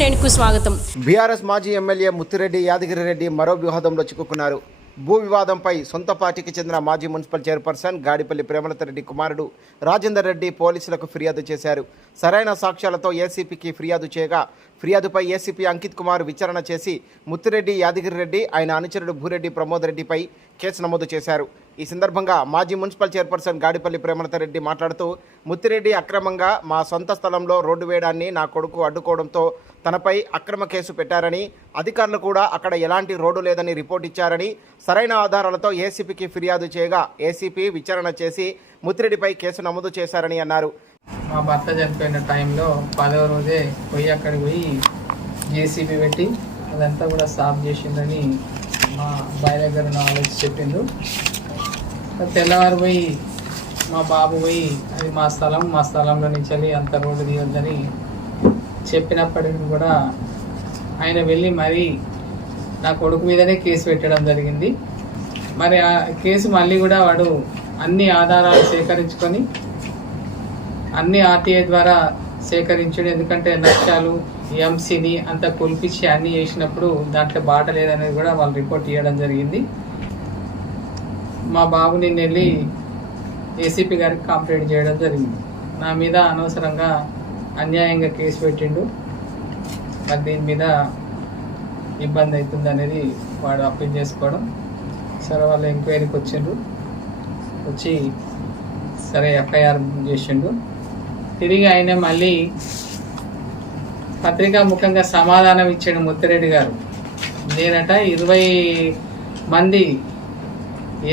న్యూస్కు స్వాగతం. బీఆర్ఎస్ మాజీ ఎమ్మెల్యే ముత్తిరెడ్డి యాదగిరిరెడ్డి మరో వివాదంలో చిక్కుకున్నారు. భూ వివాదంపై సొంత పార్టీకి చెందిన మాజీ మున్సిపల్ చైర్పర్సన్ గాడిపల్లి ప్రేమలత రెడ్డి కుమారుడు రాజేందర్ రెడ్డి పోలీసులకు ఫిర్యాదు చేశారు. సరైన సాక్ష్యాలతో ఏసీపీకి ఫిర్యాదు చేయగా ఫిర్యాదుపై ఏసీపీ అంకిత్ కుమార్ విచారణ చేసి ముత్తిరెడ్డి యాదగిరిరెడ్డి ఆయన అనుచరుడు భూరెడ్డి ప్రమోద్ రెడ్డిపై కేసు నమోదు చేశారు. ఈ సందర్భంగా మాజీ మున్సిపల్ చైర్పర్సన్ గాడిపల్లి ప్రేమలత రెడ్డి మాట్లాడుతూ ముత్తిరెడ్డి అక్రమంగా మా సొంత స్థలంలో రోడ్డు వేయడాన్ని నా కొడుకు అడ్డుకోవడంతో తనపై అక్రమ కేసు పెట్టారని అధికారులు కూడా అక్కడ ఎలాంటి రోడ్డు లేదని రిపోర్ట్ ఇచ్చారని సరైన ఆధారాలతో ఏసీపీకి ఫిర్యాదు చేయగా ఏసీపీ విచారణ చేసి ముత్తిరెడ్డిపై కేసు నమోదు చేశారని అన్నారు. మా భర్త చనిపోయిన టైంలో పదవ రోజే పోయి అక్కడికి పోయి జేసీబీ పెట్టి అదంతా కూడా సాఫ్ చేసిందని మా అబ్బాయి దగ్గర నాలెడ్జ్ చెప్పిండు. తెల్లవారు పోయి మా బాబు పోయి అది మా స్థలం మా స్థలంలో నుంచి వెళ్ళి అంత రోడ్డు తీయొద్దని చెప్పినప్పటికీ కూడా ఆయన వెళ్ళి మరీ నా కొడుకు మీదనే కేసు పెట్టడం జరిగింది. మరి ఆ కేసు మళ్ళీ కూడా వాడు అన్ని ఆధారాలు సేకరించుకొని అన్ని ఆర్టీఐ ద్వారా సేకరించడం. ఎందుకంటే నష్టాలు ఎంసీని అంతా కొలిపించి అన్నీ చేసినప్పుడు దాంట్లో బాట లేదనేది కూడా వాళ్ళు రిపోర్ట్ ఇవ్వడం జరిగింది. మా బాబు వెళ్ళి ఏసీపీ గారికి కంప్లైంట్ చేయడం జరిగింది. నా మీద అనవసరంగా అన్యాయంగా కేసు పెట్టిండు. మరి దీని మీద ఇబ్బంది అవుతుంది అనేది వాడు అప్పీల్ చేసుకోవడం. సరే వాళ్ళు ఎంక్వైరీకి వచ్చిండ్రు. వచ్చి సరే ఎఫ్ఐఆర్ చేసిండు. తిరిగి ఆయన మళ్ళీ పత్రికా ముఖంగా సమాధానం ఇచ్చాడు ముత్తిరెడ్డి గారు. నేనట ఇరవై మంది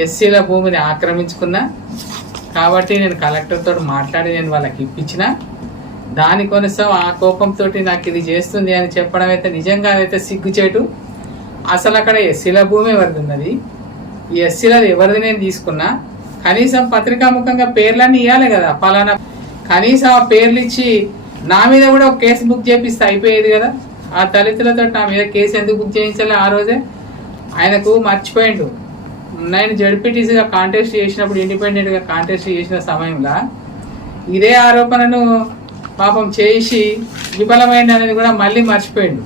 ఎస్సీల భూమిని ఆక్రమించుకున్నా కాబట్టి నేను కలెక్టర్తో మాట్లాడి నేను వాళ్ళకి ఇప్పించిన. దాని కొనసం ఆ కోపంతో నాకు ఇది చేస్తుంది అని చెప్పడం అయితే నిజంగా అయితే సిగ్గుచేటు. అసలు అక్కడ ఎస్సీల భూమి ఎవరిది ఉన్నది? ఈ ఎస్సీలది ఎవరిది నేను తీసుకున్నా? కనీసం పత్రికాముఖంగా పేర్లన్నీ ఇవ్వాలి కదా పలానా. కనీసం ఆ పేర్లు ఇచ్చి నా మీద కూడా ఒక కేసు బుక్ చేపిస్తే అయిపోయేది కదా. ఆ దళితులతో నా మీద కేసు ఎందుకు బుక్ చేయించాలి ఆ రోజే? ఆయనకు మర్చిపోయిండు. నేను జడ్పీటీసీగా కాంటెస్ట్ చేసినప్పుడు ఇండిపెండెంట్గా కాంటెస్ట్ చేసిన సమయంలో ఇదే ఆరోపణను పాపం చేసి విఫలమైంది అనేది కూడా మళ్ళీ మర్చిపోయిండు.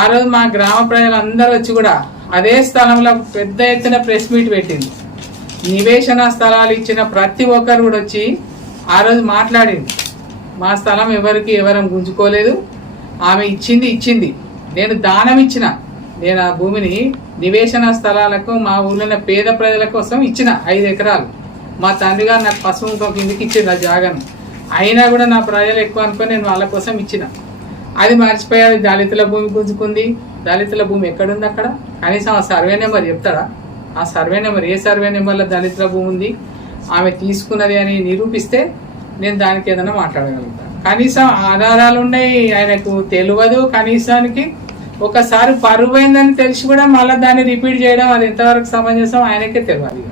ఆ రోజు మా గ్రామ ప్రజలందరూ వచ్చి కూడా అదే స్థలంలో పెద్ద ఎత్తున ప్రెస్ మీట్ పెట్టింది. నివేశన స్థలాలు ఇచ్చిన ప్రతి ఒక్కరు కూడా వచ్చి ఆ రోజు మాట్లాడింది మా స్థలం ఎవరికి ఎవరం గుంజుకోలేదు. ఆమె ఇచ్చింది ఇచ్చింది. నేను దానం ఇచ్చిన. నేను ఆ భూమిని నివేశన స్థలాలకు మా ఊళ్ళో పేద ప్రజల కోసం ఇచ్చిన ఐదు ఎకరాలు. మా తండ్రి గారు నాకు పసుపు కిందకి ఇచ్చింది ఆ జాగాను. అయినా కూడా నా ప్రజలు ఎక్కువ అనుకుని నేను వాళ్ళ కోసం ఇచ్చిన. అది మర్చిపోయాడు దళితుల భూమి గుంజుకుంది. దళితుల భూమి ఎక్కడుంది అక్కడ? కనీసం ఆ సర్వే నెంబర్ చెప్తాడా ఆ సర్వే నెంబర్ ఏ సర్వే నెంబర్లో దళితుల భూమి ఉంది? ఆమె తీసుకున్నది అని నిరూపిస్తే నేను దానికి ఏదైనా మాట్లాడగలుగుతాను కనీసం ఆధారాలు ఉన్నాయి ఆయనకు తెలియదు కనీసానికి. ఒకసారి పరువైందని తెలిసి కూడా మళ్ళీ దాన్ని రిపీట్ చేయడం అది ఎంతవరకు సమంజసం ఆయనకే తెలియాలి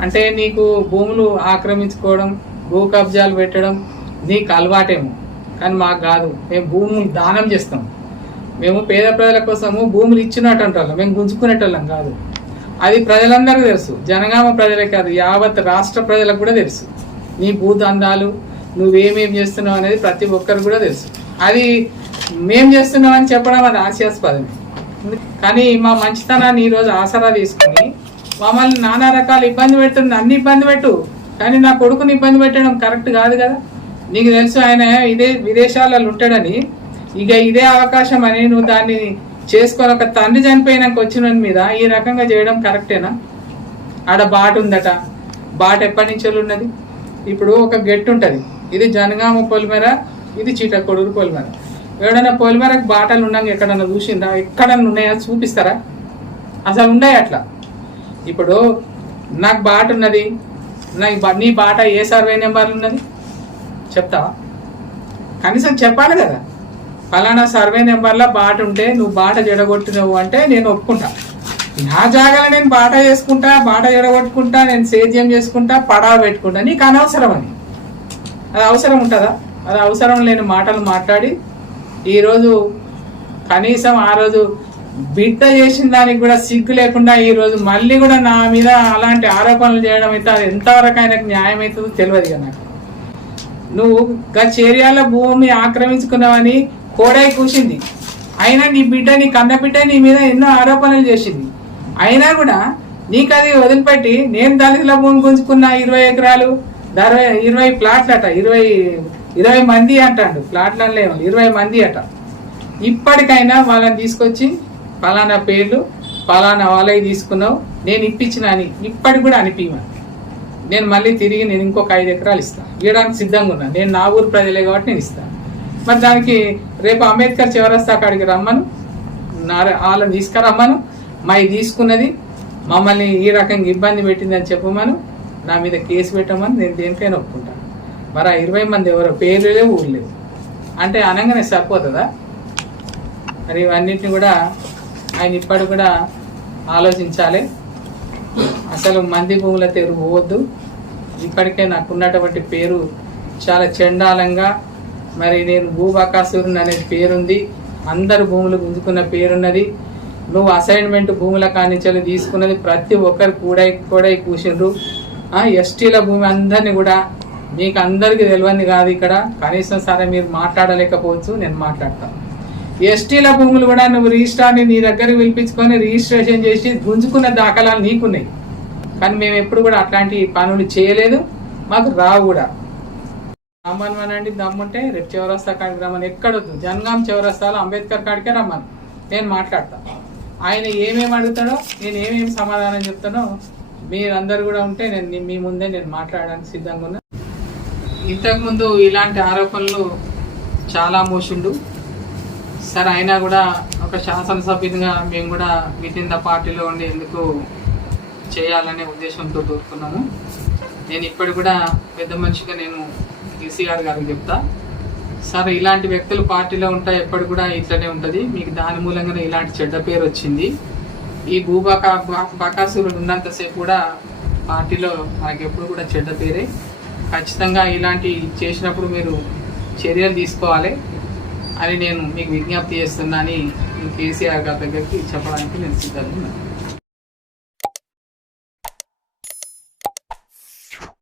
అంటే నీకు భూములు ఆక్రమించుకోవడం భూ కబ్జాలు పెట్టడం నీకు అలవాటేమో. కానీ మాకు కాదు. మేము భూములు దానం చేస్తాం. మేము పేద ప్రజల కోసము భూములు ఇచ్చినట్టు మేము గుంజుకునేటోళ్ళం కాదు. అది ప్రజలందరికీ తెలుసు. జనగామ ప్రజలే కాదు. యావత్ రాష్ట్ర ప్రజలకు కూడా తెలుసు. నీ భూదందాలు నువ్వేమేం చేస్తున్నావు అనేది ప్రతి ఒక్కరు కూడా తెలుసు. అది మేం చేస్తున్నాం అని చెప్పడం అది హాస్యాస్పదమే. కానీ మా మంచితనాన్ని ఈరోజు ఆసరా తీసుకుని మమ్మల్ని నానా రకాల ఇబ్బంది పెడుతుంది. అన్ని ఇబ్బంది పెట్టు కానీ నా కొడుకుని ఇబ్బంది పెట్టడం కరెక్ట్ కాదు కదా. నీకు తెలుసు ఆయన ఇదే విదేశాలలో ఉంటాడని. ఇక ఇదే అవకాశం అని నువ్వు దాన్ని చేసుకొని ఒక తండ్రి చనిపోయినాక వచ్చిన మీద ఈ రకంగా చేయడం కరెక్టేనా? ఆడ బాట ఉందట. బాట ఎప్పటి నుంచి ఉన్నది? ఇప్పుడు ఒక గెట్టు ఉంటుంది. ఇది జనగామ పొలిమేర ఇది చీటకొడూరు పొలిమేర. ఎవడైనా పొలిమేరకు బాటలు ఉన్నాక ఎక్కడన్నా చూసిందా ఎక్కడన్నా ఉన్నాయా? చూపిస్తారా? అసలు ఉన్నాయి అట్లా? ఇప్పుడు నాకు బాట ఉన్నది. నాకు నీ బాట ఏ సర్వే నెంబర్లు ఉన్నది? చెప్తావా? కనీసం చెప్పాలి కదా. ఫలానా సర్వే నెంబర్లో బాట ఉంటే నువ్వు బాట జడగొట్టినవు అంటే నేను ఒప్పుకుంటా. నా జాగాలో నేను బాట చేసుకుంటా బాట జడగొట్టుకుంటా నేను సేద్యం చేసుకుంటా పడవ పెట్టుకుంటా. నీకు అనవసరం అని అది అవసరం ఉంటుందా? అది అవసరం లేని మాటలు మాట్లాడి ఈరోజు కనీసం ఆ రోజు బిడ్డ చేసిన దానికి కూడా సిగ్గు లేకుండా ఈరోజు మళ్ళీ కూడా నా మీద అలాంటి ఆరోపణలు చేయడం అయితే అది ఎంతవరకు ఆయనకు న్యాయం అవుతుందో తెలియదు కదా నాకు. నువ్వు గత ఏరియాలో భూమి ఆక్రమించుకున్నావని కోడై కూసింది. అయినా నీ బిడ్డ నీ కన్న బిడ్డ నీ మీద ఎన్నో ఆరోపణలు చేసింది. అయినా కూడా నీకు అది వదిలిపెట్టి నేను దళితుల భూమి గుంజుకున్న ఇరవై ఎకరాలు ఇరవై ఇరవై ప్లాట్లు అట ఇరవై ఇరవై మంది అంటాడు. ప్లాట్లలో లేవు ఇరవై మంది అట. ఇప్పటికైనా వాళ్ళని తీసుకొచ్చి పలానా పేర్లు పలానా వాళ్ళవి తీసుకున్నావు నేను ఇప్పించిన అని ఇప్పటికి కూడా అనిపించమని నేను మళ్ళీ తిరిగి నేను ఇంకొక ఐదు ఎకరాలు ఇస్తాను ఇవ్వడానికి సిద్ధంగా ఉన్నాను నేను నా ఊరు ప్రజలే కాబట్టి నేను ఇస్తాను మరి దానికి రేపు అంబేద్కర్ చివరస్తా కాడికి రమ్మను. నా వాళ్ళని తీసుకురమ్మను. మై తీసుకున్నది మమ్మల్ని ఈ రకంగా ఇబ్బంది పెట్టిందని చెప్పమను. నా మీద కేసు పెట్టమని. నేను దేనికైనా ఒప్పుకుంటాను మరి ఆ ఇరవై మంది ఎవరో? పేర్లు లేవు ఊరు లేవు. అంటే అనగానే సరిపోతుందా? మరి ఇవన్నిటిని కూడా ఆయన ఇప్పటికి కూడా ఆలోచించాలి. అసలు మంది భూముల తెరు పోవద్దు. ఇప్పటికే నాకు ఉన్నటువంటి పేరు చాలా చండాలంగా మరి నేను భూబకాసురుని అనే పేరుంది. అందరు భూములు గుంజుకున్న పేరున్నది. నువ్వు అసైన్మెంట్ భూముల కానించాలి తీసుకున్నది ప్రతి ఒక్కరు కూడా కూడా కూర్చుండ్రు ఆ, ఎస్టీల భూమి అందరిని కూడా మీకు అందరికీ తెలియంది కాదు ఇక్కడ. కనీసం సరే మీరు మాట్లాడలేకపోవచ్చు నేను మాట్లాడతాను ఎస్టీల భూములు కూడా నువ్వు రిజిస్ట్రార్ని నీ దగ్గరికి పిలిపించుకొని రిజిస్ట్రేషన్ చేసి గుంజుకున్న దాఖలాలు నీకున్నాయి. కానీ మేము ఎప్పుడు కూడా అట్లాంటి పనులు చేయలేదు. మాకు రావు కూడా. రమ్మనమనండి దమ్ముంటే రేపు చౌరస్తా కాడికి రమ్మని. ఎక్కడొద్దు. జనగాం చౌరస్తాలో అంబేద్కర్ కాడికే రమ్మను. నేను మాట్లాడతా. ఆయన ఏమేమి అడుగుతాడో నేను ఏమేమి సమాధానం చెప్తానో మీరందరూ కూడా ఉంటే నేను మీ ముందే నేను మాట్లాడడానికి సిద్ధంగా ఉన్నా. ఇంతకుముందు ఇలాంటి ఆరోపణలు చాలా మోసిండు. సరే అయినా కూడా ఒక శాసనసభ్యునిగా మేము కూడా విత్ ఇన్ ద పార్టీలో ఉండి ఎందుకు చేయాలనే ఉద్దేశంతో దూరుకున్నాము నేను ఇప్పటి కూడా పెద్ద మనిషిగా నేను కేసీఆర్ గారికి చెప్తా. సార్ ఇలాంటి వ్యక్తులు పార్టీలో ఉంటా ఎప్పటి కూడా ఇట్లనే ఉంటుంది. మీకు దాని మూలంగానే ఇలాంటి చెడ్డ పేరు వచ్చింది. ఈ భూబకా బకాసురుడు ఉన్నంతసేపు కూడా పార్టీలో మనకి ఎప్పుడు కూడా చెడ్డ పేరే. ఖచ్చితంగా ఇలాంటి చేసినప్పుడు మీరు చర్యలు తీసుకోవాలి అని నేను మీకు విజ్ఞప్తి చేస్తున్నా అని కేసీఆర్ గారి దగ్గరికి చెప్పడానికి నేను సిద్ధంగా ఉన్నాను.